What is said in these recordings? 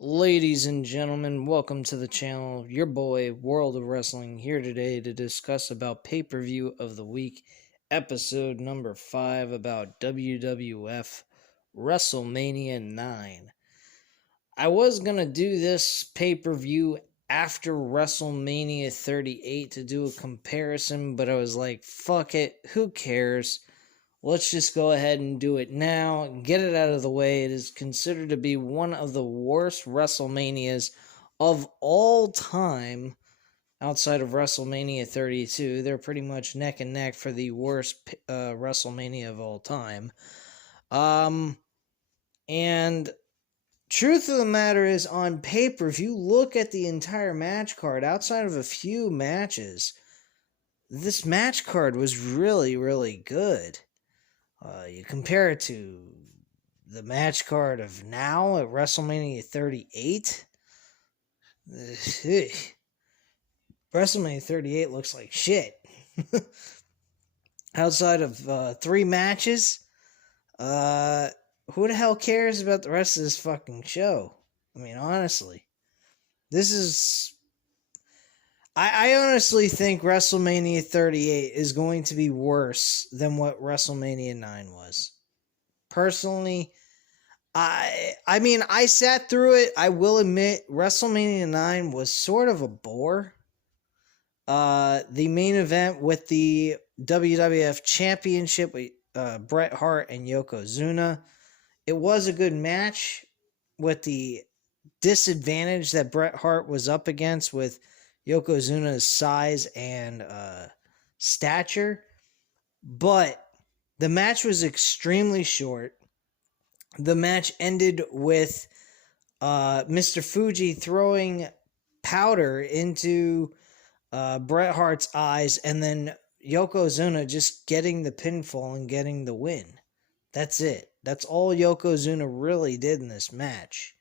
Ladies and gentlemen, welcome to the channel. Your boy, World of Wrestling, here today to discuss about pay-per-view of the week, episode number 5 about WWF Wrestlemania 9. I was going to do this pay-per-view after WrestleMania 38 to do a comparison, but I was like, fuck it, who cares? Let's just go ahead and do it now and get it out of the way. It is considered to be one of the worst WrestleManias of all time outside of WrestleMania 32. They're pretty much neck and neck for the worst WrestleMania of all time. And truth of the matter is, on paper, if you look at the entire match card, outside of a few matches, this match card was really, really good. You compare it to the match card of now at WrestleMania 38. WrestleMania 38 looks like shit. Outside of 3 matches, who the hell cares about the rest of this fucking show? I mean, honestly. This is... I honestly think WrestleMania 38 is going to be worse than what WrestleMania 9 was. Personally, I mean, I sat through it. I will admit, WrestleMania 9 was sort of a bore. The main event with the WWF Championship with Bret Hart and Yokozuna. It was a good match with the disadvantage that Bret Hart was up against with Yokozuna's size and stature, but the match was extremely short. The match ended with Mr. Fuji throwing powder into Bret Hart's eyes, and then Yokozuna just getting the pinfall and getting the win. That's it. That's all Yokozuna really did in this match.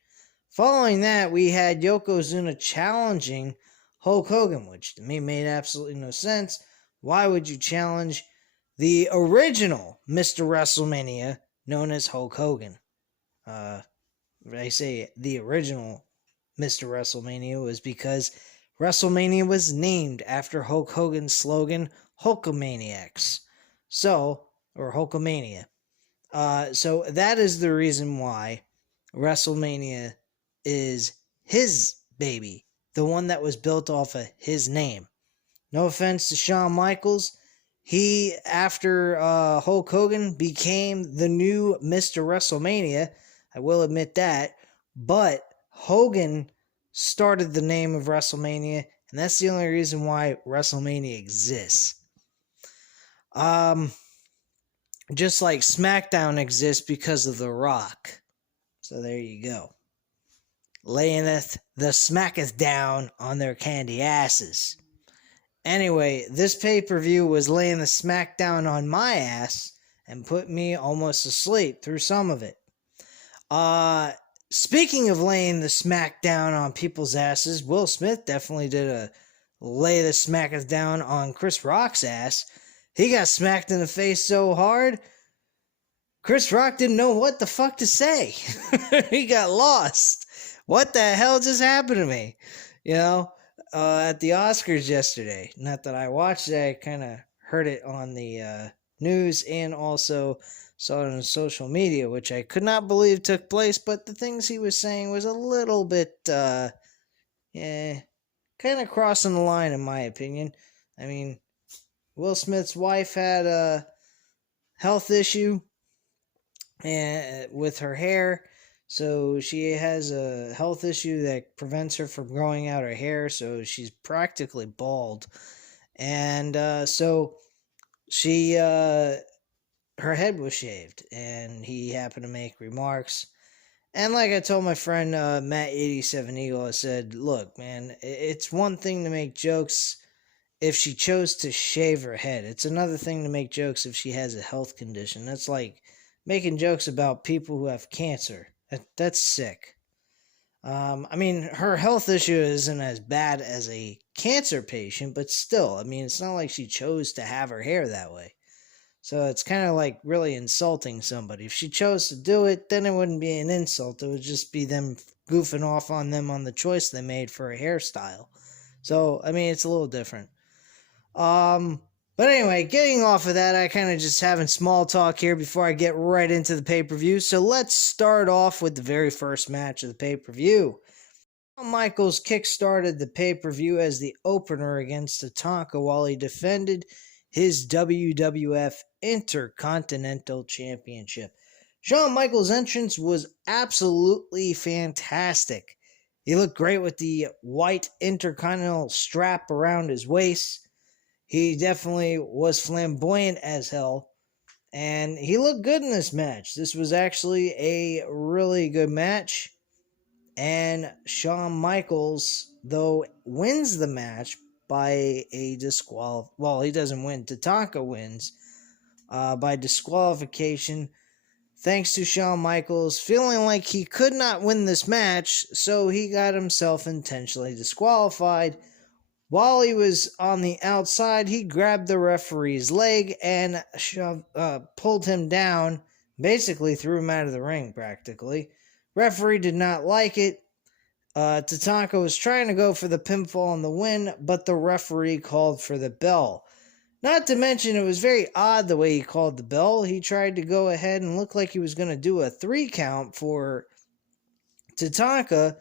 Following that, we had Yokozuna challenging Hulk Hogan, which to me made absolutely no sense. Why would you challenge the original Mr. WrestleMania known as Hulk Hogan? I say the original Mr. WrestleMania was because WrestleMania was named after Hulk Hogan's slogan, Hulkamaniacs. Or Hulkamania. So that is the reason why WrestleMania is his baby. The one that was built off of his name. No offense to Shawn Michaels. He, after Hulk Hogan, became the new Mr. WrestleMania. I will admit that. But Hogan started the name of WrestleMania, and that's the only reason why WrestleMania exists. Just like SmackDown exists because of The Rock. So there you go. Layeth the smacketh down on their candy asses. Anyway, this pay-per-view was laying the smackdown on my ass and put me almost asleep through some of it. Speaking of laying the smackdown on people's asses, Will Smith definitely did a lay the smacketh down on Chris Rock's ass. He got smacked in the face so hard, Chris Rock didn't know what the fuck to say. He got lost. What the hell just happened to me? You know, at the Oscars yesterday. Not that I watched it, I kind of heard it on the news and also saw it on social media, which I could not believe took place, but the things he was saying was a little bit, kind of crossing the line in my opinion. I mean, Will Smith's wife had a health issue with her hair. So she has a health issue that prevents her from growing out her hair, so she's practically bald. And so she, her head was shaved, and he happened to make remarks. And like I told my friend Matt87 Eagle, I said, look, man, it's one thing to make jokes if she chose to shave her head. It's another thing to make jokes if she has a health condition. That's like making jokes about people who have cancer. That's sick. I mean, her health issue isn't as bad as a cancer patient, but still, I mean, it's not like she chose to have her hair that way. So it's kind of like really insulting somebody. If she chose to do it, then it wouldn't be an insult. It would just be them goofing off on them on the choice they made for a hairstyle. So, I mean, it's a little different. But anyway, getting off of that, I kind of just having small talk here before I get right into the pay-per-view. So let's start off with the very first match of the pay-per-view. Shawn Michaels kickstarted the pay-per-view as the opener against Tatanka while he defended his WWF Intercontinental Championship. Shawn Michaels' entrance was absolutely fantastic. He looked great with the white Intercontinental strap around his waist. He definitely was flamboyant as hell, and he looked good in this match. This was actually a really good match, and Shawn Michaels, though, wins the match by a well, he doesn't win. Tatanka wins by disqualification, thanks to Shawn Michaels feeling like he could not win this match, so he got himself intentionally disqualified. While he was on the outside, he grabbed the referee's leg and pulled him down, basically threw him out of the ring, practically. Referee did not like it. Tatanka was trying to go for the pinfall and the win, but the referee called for the bell. Not to mention, it was very odd the way he called the bell. He tried to go ahead and look like he was going to do a 3 count for Tatanka,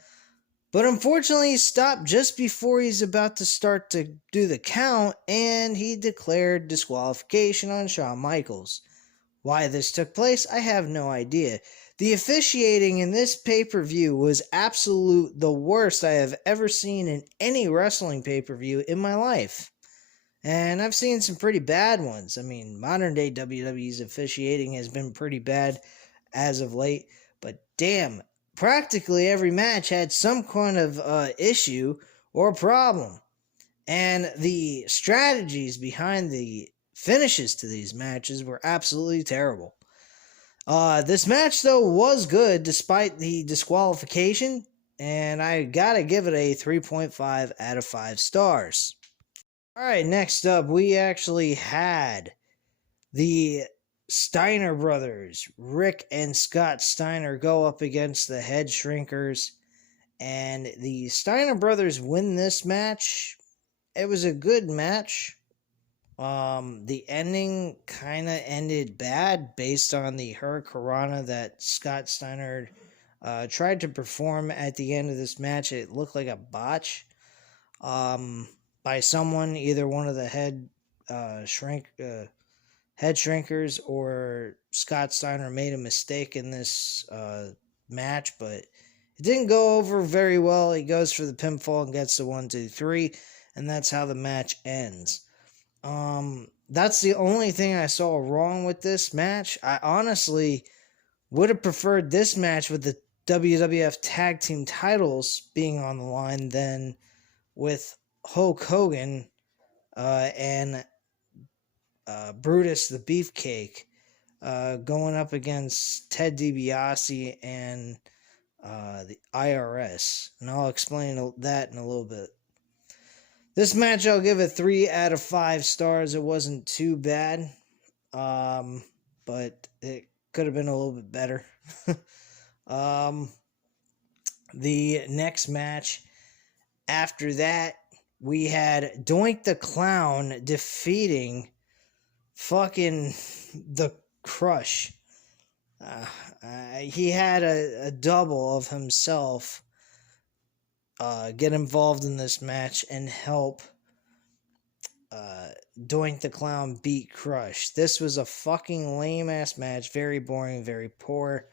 but unfortunately, he stopped just before he's about to start to do the count, and he declared disqualification on Shawn Michaels. Why this took place, I have no idea. The officiating in this pay-per-view was the worst I have ever seen in any wrestling pay-per-view in my life. And I've seen some pretty bad ones. I mean, modern-day WWE's officiating has been pretty bad as of late, but damn, practically every match had some kind of issue or problem. And the strategies behind the finishes to these matches were absolutely terrible. This match, though, was good despite the disqualification, and I gotta give it a 3.5 out of 5 stars. Alright, next up, we actually had the Steiner brothers, Rick and Scott Steiner, go up against the Headshrinkers, and the Steiner brothers win this match. It was a good match. The ending kind of ended bad based on the Hurricanrana that Scott Steiner tried to perform at the end of this match. It looked like a botch by someone, either one of the Headshrinkers or Scott Steiner made a mistake in this match, but it didn't go over very well. He goes for the pinfall and gets the 1, 2, 3, and that's how the match ends. That's the only thing I saw wrong with this match. I honestly would have preferred this match with the WWF Tag Team titles being on the line than with Hulk Hogan and Brutus the Beefcake going up against Ted DiBiase and the IRS. And I'll explain that in a little bit. This match, I'll give it 3 out of 5 stars. It wasn't too bad, but it could have been a little bit better. The next match after that, we had Doink the Clown defeating fucking the Crush. He had a double of himself get involved in this match and help Doink the Clown beat Crush. This was a fucking lame ass match, very boring, very poor.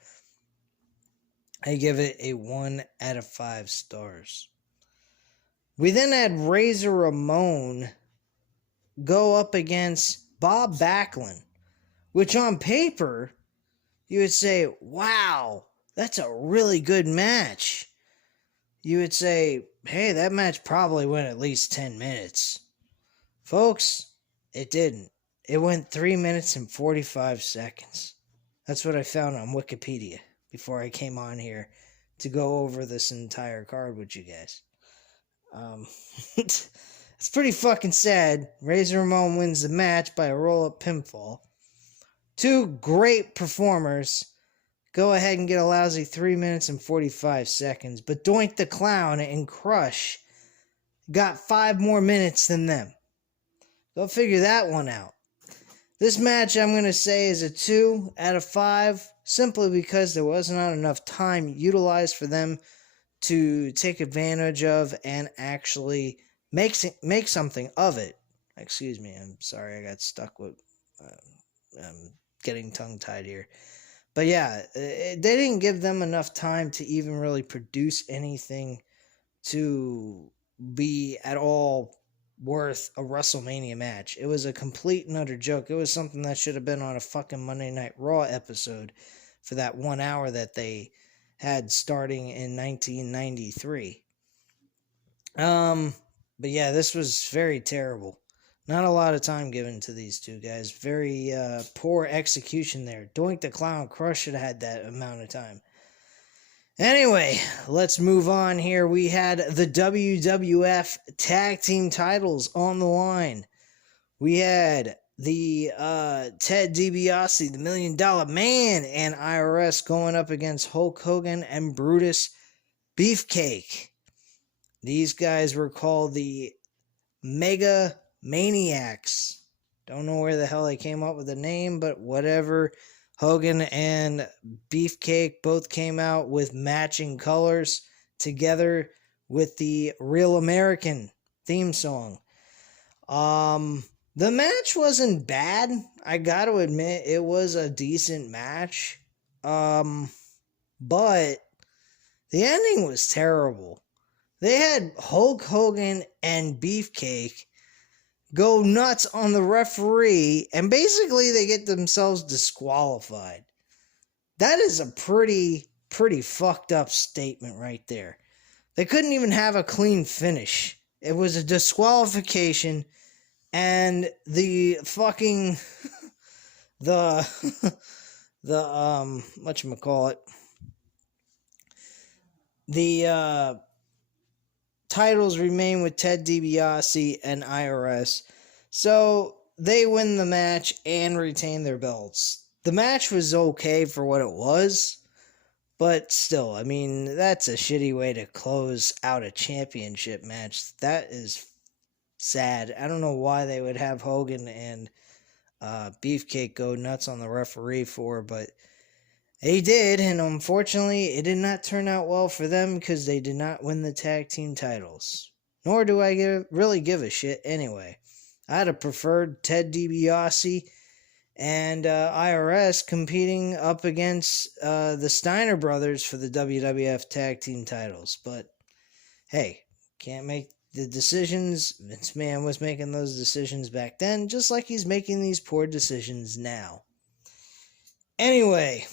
I give it a 1 out of 5 stars. We then had Razor Ramon go up against Bob Backlund, which on paper, you would say, wow, that's a really good match. You would say, hey, that match probably went at least 10 minutes. Folks, it didn't. It went 3 minutes and 45 seconds. That's what I found on Wikipedia before I came on here to go over this entire card with you guys. It's pretty fucking sad. Razor Ramon wins the match by a roll-up pinfall. Two great performers go ahead and get a lousy 3 minutes and 45 seconds. But Doink the Clown and Crush got 5 more minutes than them. Go figure that one out. This match, I'm going to say, is a 2 out of 5, simply because there was not enough time utilized for them to take advantage of and actually make something of it. Excuse me, I'm sorry, I got stuck with getting tongue-tied here. But yeah, they didn't give them enough time to even really produce anything to be at all worth a WrestleMania match. It was a complete and utter joke. It was something that should have been on a fucking Monday Night Raw episode for that 1 hour that they had starting in 1993. But yeah, this was very terrible. Not a lot of time given to these two guys. Very poor execution there. Doink the Clown Crush should have had that amount of time. Anyway, let's move on here. We had the WWF Tag Team titles on the line. We had the Ted DiBiase, the $1 Million Man, and IRS going up against Hulk Hogan and Brutus Beefcake. These guys were called the Mega Maniacs. Don't know where the hell they came up with the name, but whatever. Hogan and Beefcake both came out with matching colors together with the Real American theme song. The match wasn't bad. I got to admit, it was a decent match. But the ending was terrible. They had Hulk Hogan and Beefcake go nuts on the referee, and basically they get themselves disqualified. That is a pretty fucked up statement right there. They couldn't even have a clean finish. It was a disqualification, and the fucking whatchamacallit, the titles remain with Ted DiBiase and IRS. So they win the match and retain their belts. The match was okay for what it was, but still, I mean, that's a shitty way to close out a championship match. That is sad. I don't know why they would have Hogan and Beefcake go nuts on the referee for, but they did, and unfortunately, it did not turn out well for them because they did not win the tag team titles. Nor do I really give a shit anyway. I'd have preferred Ted DiBiase and IRS competing up against the Steiner brothers for the WWF tag team titles. But hey, can't make the decisions. Vince McMahon was making those decisions back then, just like he's making these poor decisions now. Anyway,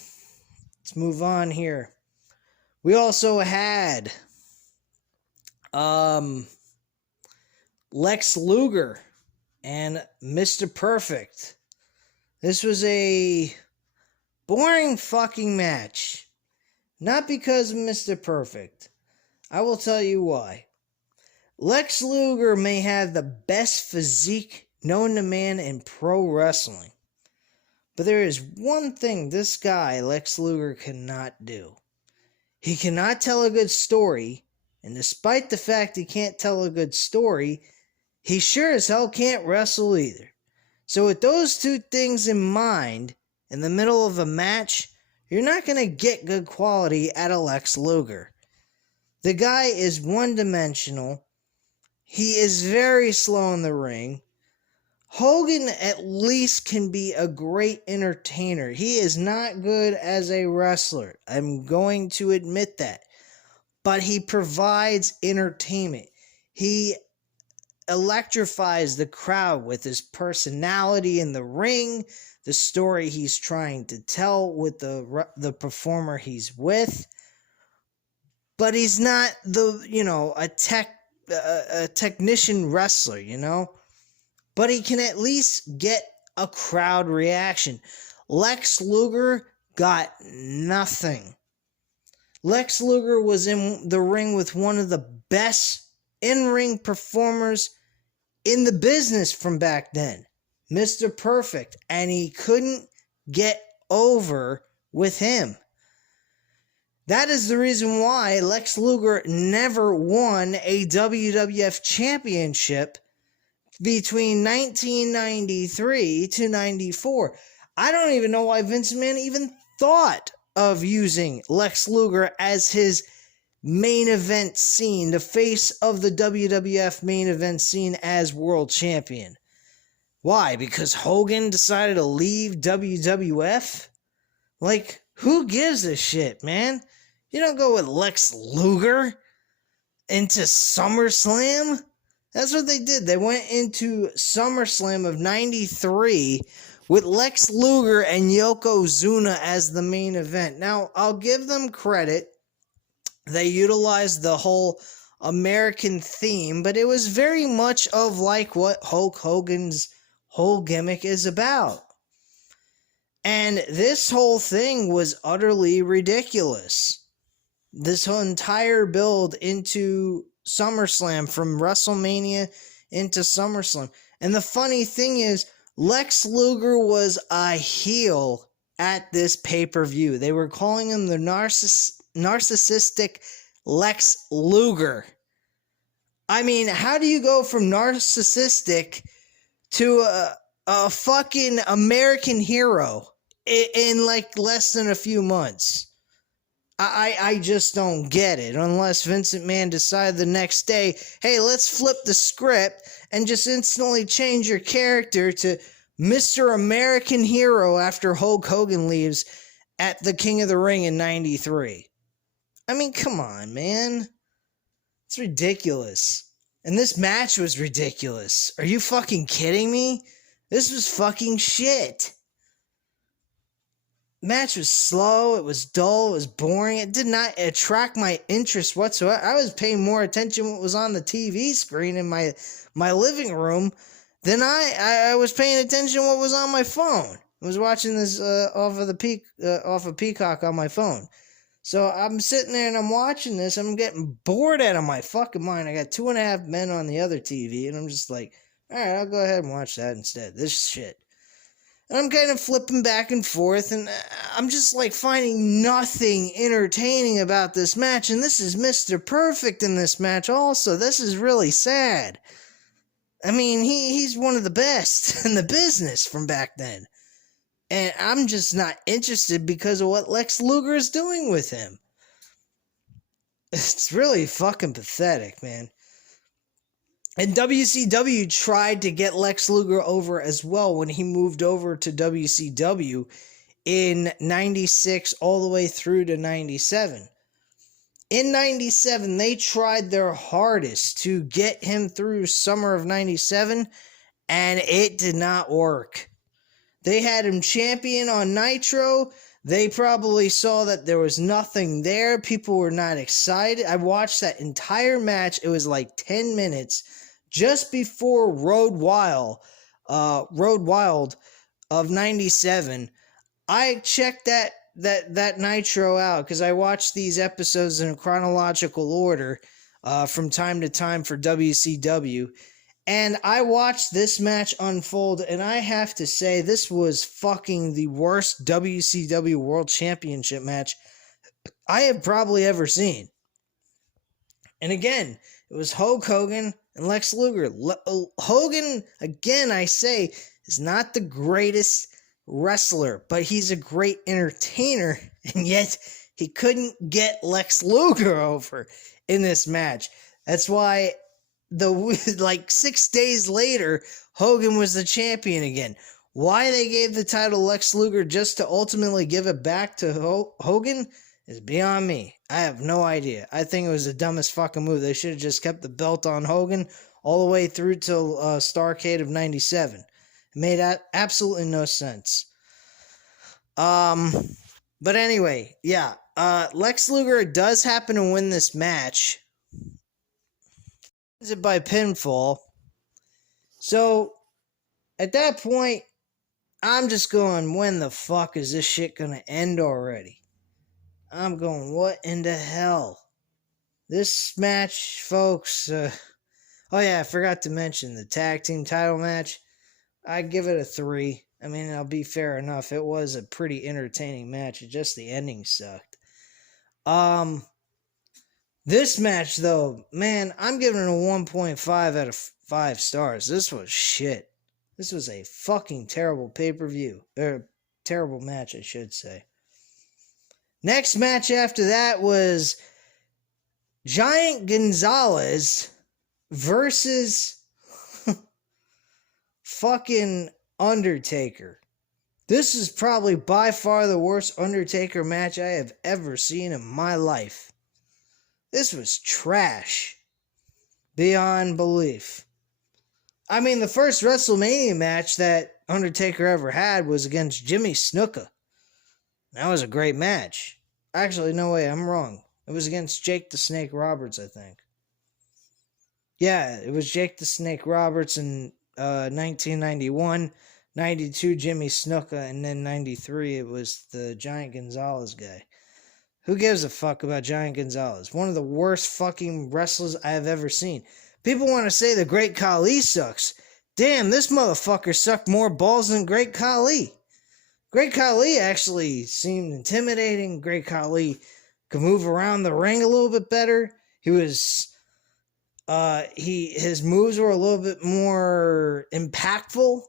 let's move on here. We also had Lex Luger and Mr. Perfect. This was a boring fucking match. Not because of Mr. Perfect. I will tell you why. Lex Luger may have the best physique known to man in pro wrestling. But there is one thing this guy, Lex Luger, cannot do. He cannot tell a good story, and despite the fact he can't tell a good story, he sure as hell can't wrestle either. So with those two things in mind, in the middle of a match, you're not going to get good quality out of Lex Luger. The guy is one-dimensional. He is very slow in the ring. Hogan at least can be a great entertainer. He is not good as a wrestler. I'm going to admit that. But he provides entertainment. He electrifies the crowd with his personality in the ring, the story he's trying to tell with the performer he's with. But he's not a technician wrestler, But he can at least get a crowd reaction. Lex Luger got nothing. Lex Luger was in the ring with one of the best in-ring performers in the business from back then, Mr. Perfect, and he couldn't get over with him. That is the reason why Lex Luger never won a WWF championship between 1993 to 94. I don't even know why Vince McMahon even thought of using Lex Luger as his main event scene, the face of the WWF main event scene as world champion. Why? Because Hogan decided to leave WWF? Like, who gives a shit, man? You don't go with Lex Luger into SummerSlam? That's what they did. They went into SummerSlam of 93 with Lex Luger and Yokozuna as the main event. Now, I'll give them credit. They utilized the whole American theme, but it was very much of like what Hulk Hogan's whole gimmick is about. And this whole thing was utterly ridiculous. This whole entire build into SummerSlam, from WrestleMania into SummerSlam. And the funny thing is, Lex Luger was a heel at this pay-per-view. They were calling him the narcissistic Lex Luger. I mean, how do you go from narcissistic to a fucking American hero in like less than a few months? I just don't get it, unless Vince McMahon decided the next day, hey, let's flip the script and just instantly change your character to Mr. American Hero after Hulk Hogan leaves at the King of the Ring in 93. I mean, come on, man. It's ridiculous. And this match was ridiculous. Are you fucking kidding me? This was fucking shit. Match was slow, it was dull, it was boring, it did not attract my interest whatsoever. I was paying more attention to what was on the TV screen in my living room than I was paying attention to what was on my phone. I was watching this off of Peacock on my phone. So I'm sitting there and I'm watching this, I'm getting bored out of my fucking mind. I got 2.5 Men on the other TV, and I'm just like, alright, I'll go ahead and watch that instead. This shit. And I'm kind of flipping back and forth, and I'm just like finding nothing entertaining about this match. And this is Mr. Perfect in this match also. This is really sad. I mean, he's one of the best in the business from back then. And I'm just not interested because of what Lex Luger is doing with him. It's really fucking pathetic, man. And WCW tried to get Lex Luger over as well when he moved over to WCW in 96 all the way through to 97. In 97, they tried their hardest to get him through summer of 97, and it did not work. They had him champion on Nitro. They probably saw that there was nothing there. People were not excited. I watched that entire match. It was like 10 minutes. Just before Road Wild of 97, I checked that Nitro out because I watched these episodes in chronological order from time to time for WCW. And I watched this match unfold, and I have to say, this was fucking the worst WCW World Championship match I have probably ever seen. And again, it was Hulk Hogan and Lex Luger. Hogan, again, I say, is not the greatest wrestler, but he's a great entertainer, and yet he couldn't get Lex Luger over in this match. That's why like 6 days later, Hogan was the champion again. Why they gave the title Lex Luger just to ultimately give it back to Hogan is beyond me. I have no idea. I think it was the dumbest fucking move. They should have just kept the belt on Hogan all the way through till Starrcade of 97. It made absolutely no sense. But anyway, yeah. Lex Luger does happen to win this match. Wins it by pinfall. So, at that point, I'm just going, when the fuck is this shit gonna end already? I'm going, what in the hell? This match, folks, oh yeah, I forgot to mention the tag team title match. I give it a 3. I mean, I'll be fair enough. It was a pretty entertaining match. Just the ending sucked. This match, though, man, I'm giving it a 1.5 out of 5 stars. This was shit. This was a fucking terrible pay-per-view. Or, terrible match, I should say. Next match after that was Giant Gonzalez versus fucking Undertaker. This is probably by far the worst Undertaker match I have ever seen in my life. This was trash. Beyond belief. I mean, the first WrestleMania match that Undertaker ever had was against Jimmy Snuka. That was a great match. Actually, no way, I'm wrong. It was against Jake the Snake Roberts, I think. Yeah, it was Jake the Snake Roberts in 1991, 92 Jimmy Snuka, and then 93 it was the Giant Gonzalez guy. Who gives a fuck about Giant Gonzalez? One of the worst fucking wrestlers I have ever seen. People want to say the Great Khali sucks. Damn, this motherfucker sucked more balls than Great Khali. Great Khali actually seemed intimidating. Great Khali could move around the ring a little bit better. His moves were a little bit more impactful.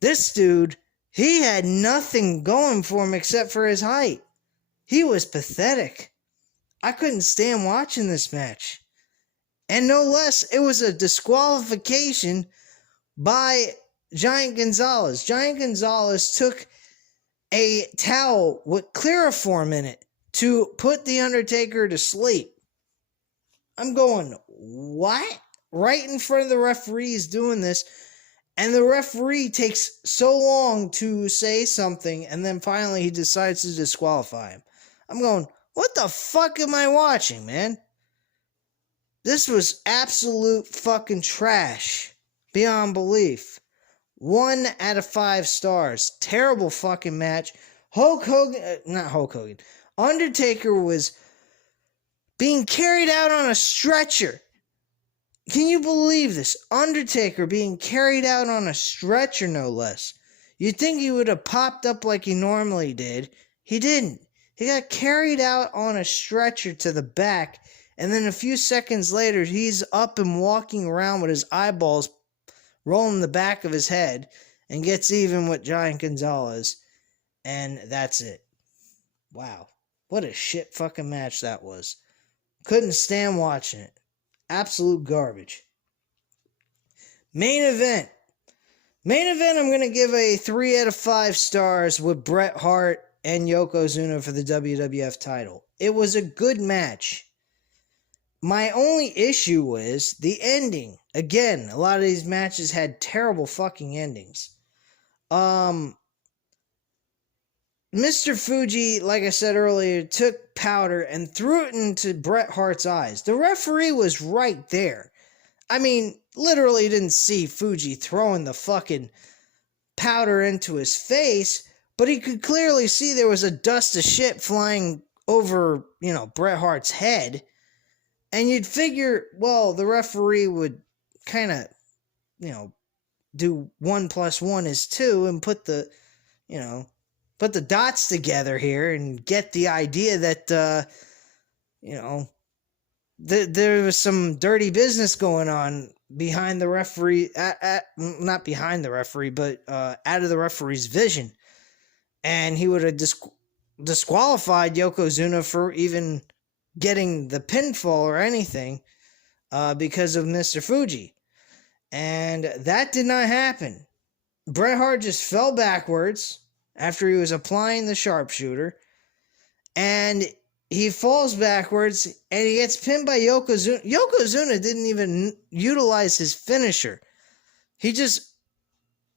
This dude, he had nothing going for him except for his height. He was pathetic. I couldn't stand watching this match. And no less, it was a disqualification by Giant Gonzalez. Giant Gonzalez took a towel with chloroform in it to put The Undertaker to sleep. I'm going, what? Right in front of the referee is doing this, and the referee takes so long to say something, and then finally he decides to disqualify him. I'm going, what the fuck am I watching, man? This was absolute fucking trash. Beyond belief. 1 out of 5 stars. Terrible fucking match. Undertaker was being carried out on a stretcher. Can you believe this? Undertaker being carried out on a stretcher, no less. You'd think he would have popped up like he normally did. He didn't. He got carried out on a stretcher to the back, and then a few seconds later, he's up and walking around with his eyeballs rolling the back of his head, and gets even with Giant Gonzalez, and that's it. Wow. What a shit fucking match that was. Couldn't stand watching it. Absolute garbage. Main event. I'm going to give a 3 out of 5 stars with Bret Hart and Yokozuna for the WWF title. It was a good match. My only issue was the ending. Again, a lot of these matches had terrible fucking endings. Mr. Fuji, like I said earlier, took powder and threw it into Bret Hart's eyes. The referee was right there. I mean, literally didn't see Fuji throwing the fucking powder into his face, but he could clearly see there was a dust of shit flying over, Bret Hart's head. And you'd figure, well, the referee would kind of, do 1 + 1 is 2 and put the dots together here and get the idea that, there was some dirty business going on behind the referee, not behind the referee, but out of the referee's vision. And he would have disqualified Yokozuna for even getting the pinfall or anything because of Mr. Fuji. And that did not happen. Bret Hart just fell backwards after he was applying the sharpshooter, and he falls backwards and he gets pinned by Yokozuna. Yokozuna didn't even utilize his finisher. He just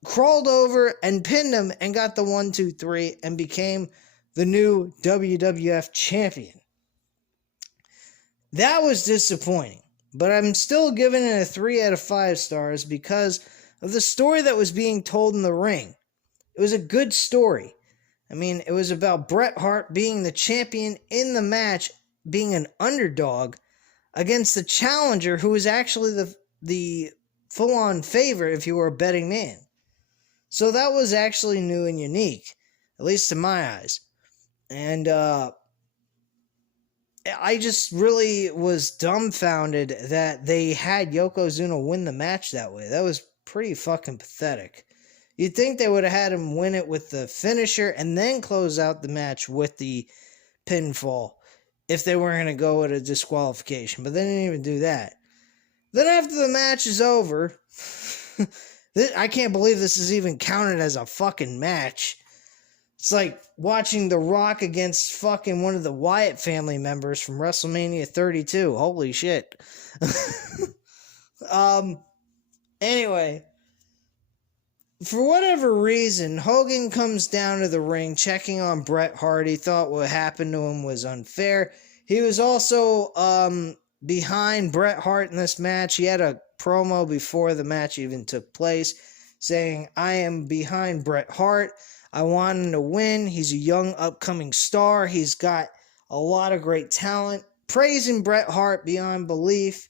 crawled over and pinned him and got the 1, 2, 3 and became the new WWF champion. That was disappointing, but I'm still giving it a 3 out of 5 stars because of the story that was being told in the ring. It was a good story. I mean, it was about Bret Hart being the champion in the match, being an underdog against the challenger who was actually the full-on favorite if you were a betting man. So that was actually new and unique, at least in my eyes. And I just really was dumbfounded that they had Yokozuna win the match that way. That was pretty fucking pathetic. You'd think they would have had him win it with the finisher and then close out the match with the pinfall if they were going to go with a disqualification. But they didn't even do that. Then after the match is over, I can't believe this is even counted as a fucking match. It's like watching The Rock against fucking one of the Wyatt family members from WrestleMania 32. Holy shit. Anyway, for whatever reason, Hogan comes down to the ring checking on Bret Hart. He thought what happened to him was unfair. He was also behind Bret Hart in this match. He had a promo before the match even took place saying, "I am behind Bret Hart. I want him to win. He's a young upcoming star. He's got a lot of great talent." Praising Bret Hart beyond belief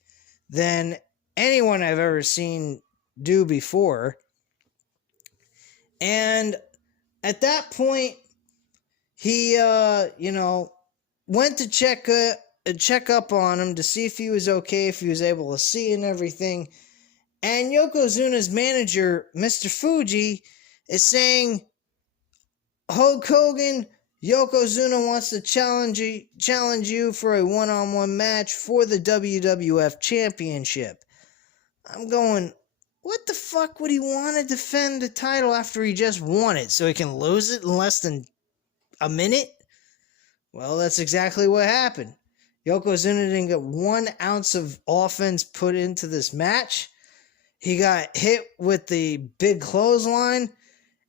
than anyone I've ever seen do before. And at that point, he, went to check up on him to see if he was okay, if he was able to see and everything. And Yokozuna's manager, Mr. Fuji, is saying, "Hulk Hogan, Yokozuna wants to challenge you for a one-on-one match for the WWF Championship." I'm going, what the fuck would he want to defend the title after he just won it, so he can lose it in less than a minute? Well, that's exactly what happened. Yokozuna didn't get 1 ounce of offense put into this match. He got hit with the big clothesline,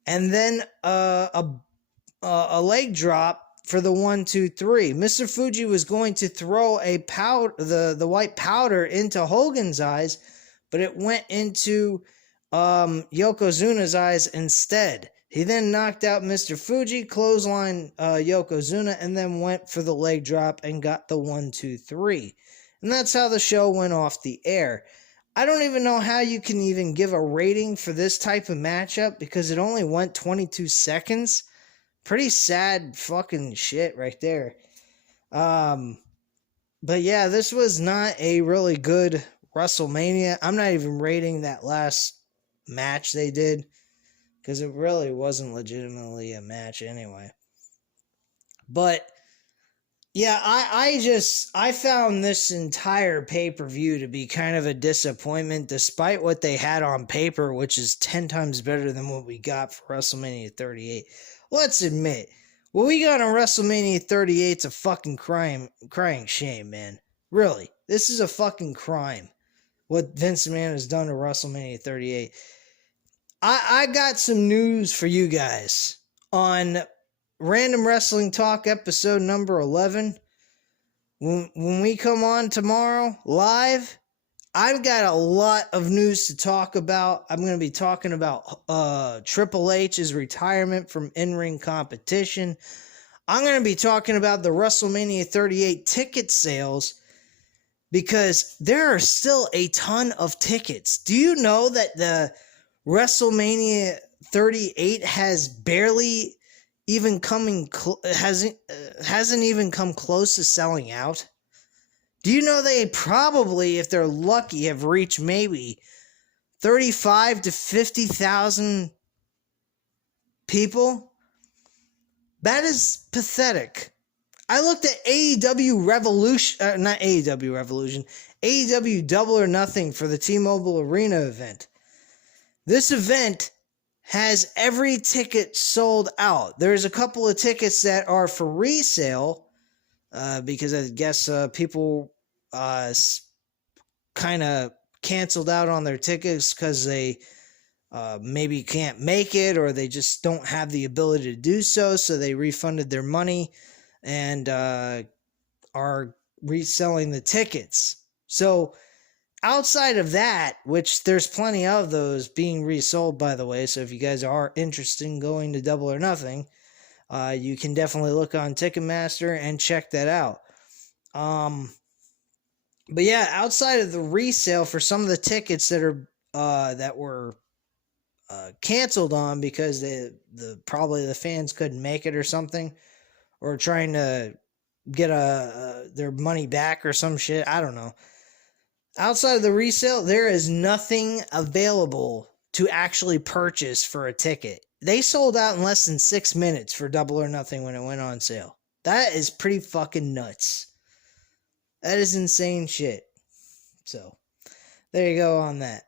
and then a leg drop for the 1-2-3. Mr. Fuji was going to throw the white powder into Hogan's eyes, but it went into Yokozuna's eyes instead. He then knocked out Mr. Fuji, clothesline Yokozuna, and then went for the leg drop and got the 1-2-3. And that's how the show went off the air. I don't even know how you can even give a rating for this type of matchup because it only went 22 seconds. Pretty sad fucking shit right there. But yeah, this was not a really good WrestleMania. I'm not even rating that last match they did because it really wasn't legitimately a match anyway. But yeah, I found this entire pay-per-view to be kind of a disappointment despite what they had on paper, which is 10 times better than what we got for WrestleMania 38. Let's admit, what we got on WrestleMania 38 is a fucking crying shame, man. Really, this is a fucking crime. What Vince McMahon has done to WrestleMania 38. I got some news for you guys on Random Wrestling Talk episode number 11. When we come on tomorrow live, I've got a lot of news to talk about. I'm going to be talking about Triple H's retirement from in-ring competition. I'm going to be talking about the WrestleMania 38 ticket sales because there are still a ton of tickets. Do you know that the WrestleMania 38 has barely even hasn't even come close to selling out? Do you know they probably, if they're lucky, have reached maybe 35 to 50,000 people? That is pathetic. I looked at AEW Double or Nothing for the T-Mobile Arena event. This event has every ticket sold out. There's a couple of tickets that are for resale because I guess people kind of canceled out on their tickets because they maybe can't make it or they just don't have the ability to do so, so they refunded their money and are reselling the tickets. So outside of that, which there's plenty of those being resold, by the way, so if you guys are interested in going to Double or Nothing, you can definitely look on Ticketmaster and check that out. But yeah, outside of the resale for some of the tickets that were canceled on because probably the fans couldn't make it or something, or trying to get their money back or some shit. I don't know. Outside of the resale, there is nothing available to actually purchase for a ticket. They sold out in less than 6 minutes for Double or Nothing when it went on sale. That is pretty fucking nuts. That is insane shit. So, there you go on that.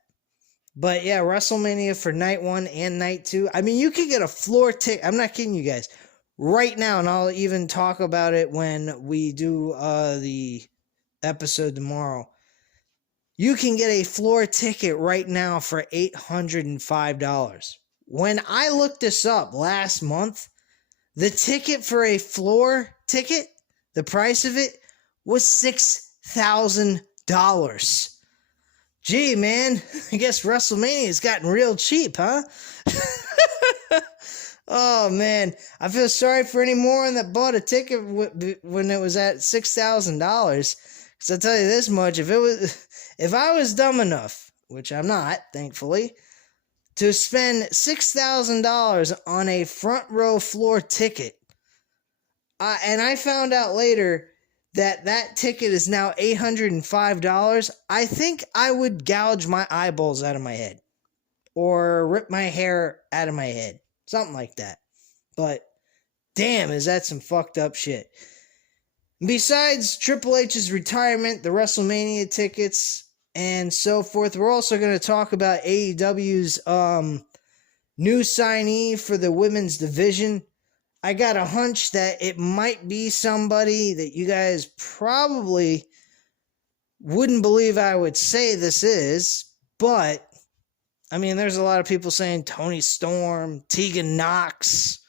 But yeah, WrestleMania for night 1 and night 2. I mean, you could get a floor ticket. I'm not kidding you guys. Right now, and I'll even talk about it when we do the episode tomorrow. You can get a floor ticket right now for $805. When I looked this up last month, the ticket for a floor ticket, the price of it, was $6,000. Gee, man, I guess WrestleMania has gotten real cheap, huh? Oh, man, I feel sorry for any moron that bought a ticket when it was at $6,000. Because I'll tell you this much, if I was dumb enough, which I'm not, thankfully, to spend $6,000 on a front row floor ticket, and I found out later that ticket is now $805, I think I would gouge my eyeballs out of my head. Or rip my hair out of my head. Something like that. But, damn, is that some fucked up shit. Besides Triple H's retirement, the WrestleMania tickets, and so forth, we're also going to talk about AEW's new signee for the women's division. I got a hunch that it might be somebody that you guys probably wouldn't believe I would say this is, but, I mean, there's a lot of people saying Toni Storm, Tegan Nox,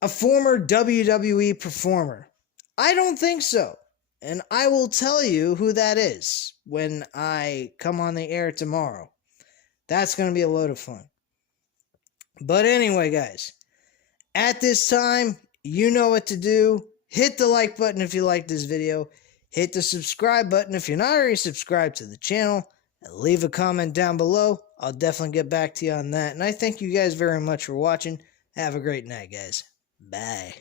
a former WWE performer. I don't think so. And I will tell you who that is when I come on the air tomorrow. That's going to be a load of fun. But anyway, guys, at this time, you know what to do. Hit the like button if you like this video. Hit the subscribe button if you're not already subscribed to the channel. And leave a comment down below. I'll definitely get back to you on that. And I thank you guys very much for watching. Have a great night, guys. Bye.